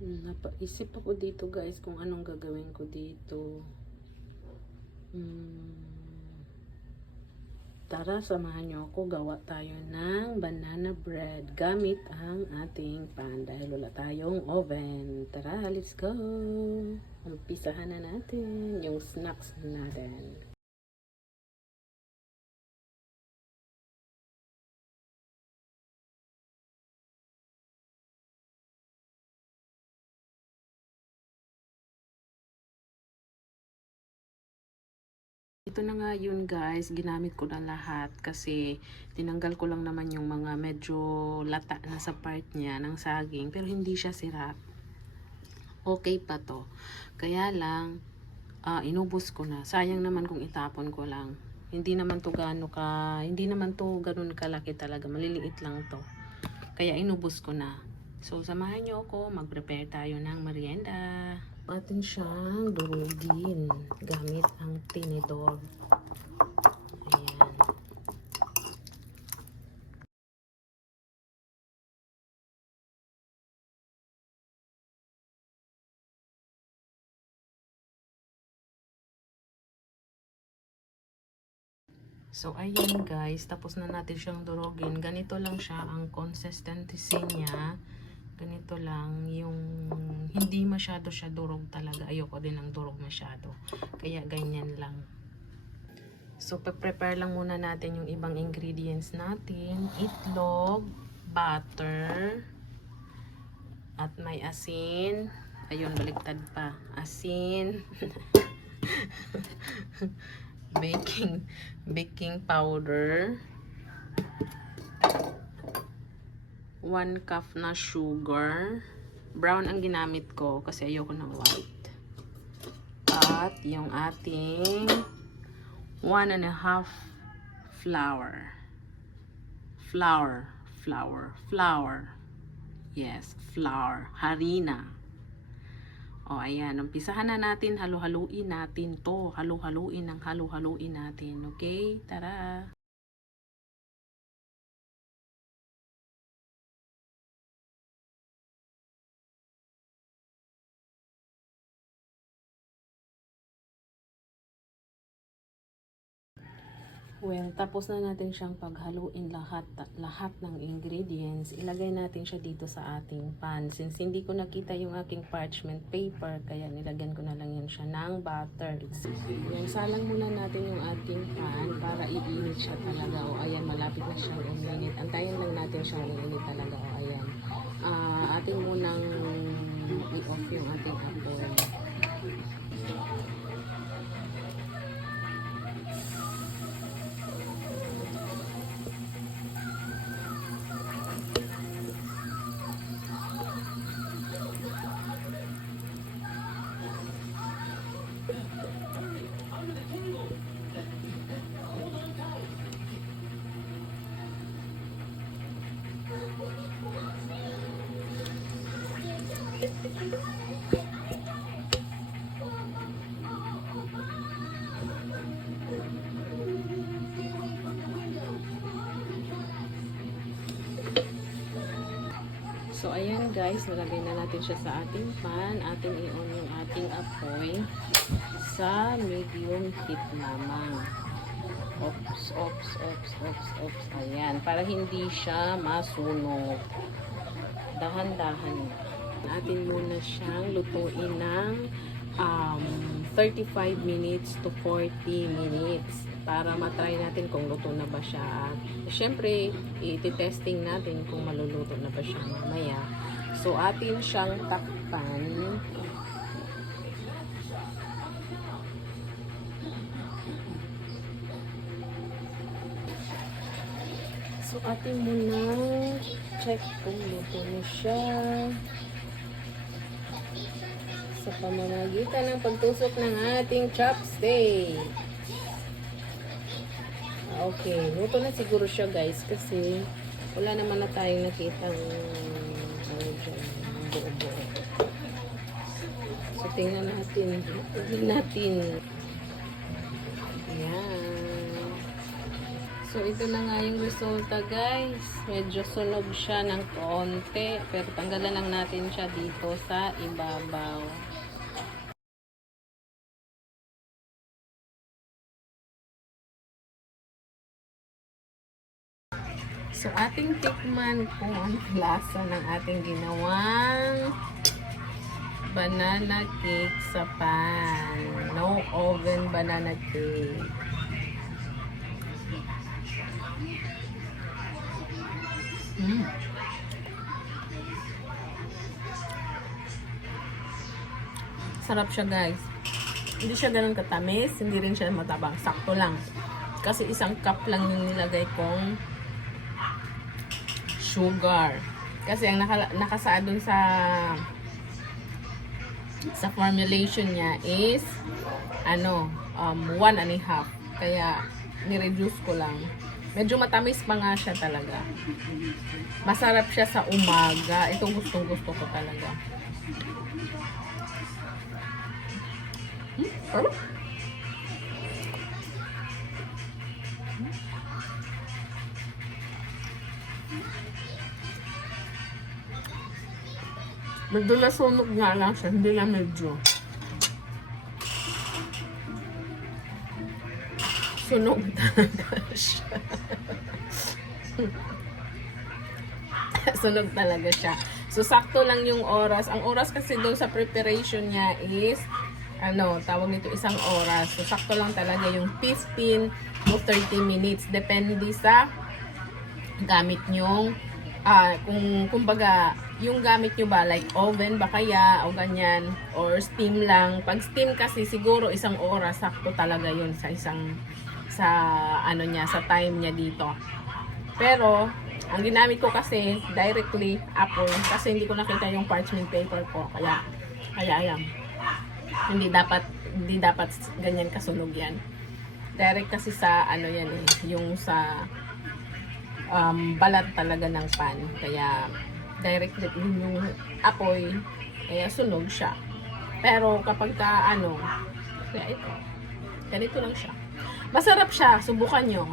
Napaisip ako dito guys kung anong gagawin ko dito. Tara, samahan nyo ako. Gawa tayo ng banana bread gamit ang ating pan dahil wala tayong oven. Tara, let's go! Umpisahan na natin yung snacks natin. Ito na nga yun guys, ginamit ko na lahat kasi tinanggal ko lang naman yung mga medyo lata na sa part niya ng saging pero hindi siya sira. Okay pa to. Kaya lang, inubos ko na. Sayang naman kung itapon ko lang. Hindi naman to ganun kalaki talaga. Maliliit lang to. Kaya inubos ko na. So, samahan nyo ako. Mag-prepare tayo ng merienda. Atin siyang durugin gamit ang tinidor. Ayan. So, ayan guys. Tapos na natin siyang durugin. Ganito lang siya ang consistency niya. Ganito lang yung hindi masyado siya durog talaga. Ayoko din ng durog masyado. Kaya ganyan lang. So, prepare lang muna natin yung ibang ingredients natin. Itlog, butter, at may asin. Ayun, baliktad pa. Asin. baking powder. 1 cup na sugar. Brown ang ginamit ko kasi ayoko ng white. At yung ating 1.5 flour. Yes, flour. Harina. O, ayan. Umpisahan na natin. Halu-haluin natin to. Halu-haluin natin. Okay? Tara! Well, tapos na natin siyang paghaluin lahat ng ingredients. Ilagay natin siya dito sa ating pan. Since hindi ko nakita yung aking parchment paper, kaya nilagyan ko na lang yan siya ng butter. Yan, salang muna natin yung ating pan para iinit siya talaga. O ayan, malapit na siyang uminit. Antayin lang natin siyang uminit talaga. O ayan. Ating munang i-off yung ating apoy. So, ayan guys, nalagay na natin siya sa ating pan. Ating i-on yung ating apoy sa medium heat naman. Oops. Ayan, para hindi siya masunog. Dahan-dahan na. Atin muna siyang lutuin ng 35 minutes to 40 minutes para matry natin kung luto na ba siya. Siyempre, i-testing natin kung maluluto na ba siya mamaya. So, atin siyang takpan. So, atin muna check kung luto na siya sa pamamagitan ng pagtusok ng ating chopstick. Okay, luto na siguro siya guys kasi wala naman na tayong nakitang buo-buo. So, tingnan natin. Ayan. So, ito na nga yung resulta, guys. Medyo sunog siya ng konti. Pero tanggalan lang natin siya dito sa ibabaw. So, ating tikman kung ang lasa ng ating ginawang banana cake sa pan. No oven banana cake. Sarap siya, guys. Hindi siya ganun katamis, hindi rin siya matabang. Sakto lang. Kasi isang cup lang yung nilagay kong sugar. Kasi ang nakasaad dun sa formulation niya is 1.5. Kaya ni-reduce ko lang. Medyo matamis pa nga siya talaga. Masarap siya sa umaga. Ito gustong-gusto ko talaga. Sarap. Medyo nasunog nga lang siya. Hindi na medyo. Sunog talaga siya. Sunog talaga siya. So, sakto lang yung oras. Ang oras kasi doon sa preparation niya is, tawag nito isang oras. So, sakto lang talaga yung 15 to 30 minutes. Depende sa gamit nyong, kumbaga, yung gamit nyo ba, like oven ba kaya, o ganyan, or steam lang. Pag steam kasi, siguro isang oras, sakto talaga yun sa sa time niya dito. Pero, ang ginamit ko kasi, directly, Apple, kasi hindi ko nakita yung parchment paper ko, kaya ayan. Hindi dapat ganyan kasunog yan. Direct kasi sa, yan yung sa, balat talaga ng pan, kaya, direct yung apoy, sunog siya. Pero kapag kaya ito, ganito lang siya. Masarap siya, subukan nyo.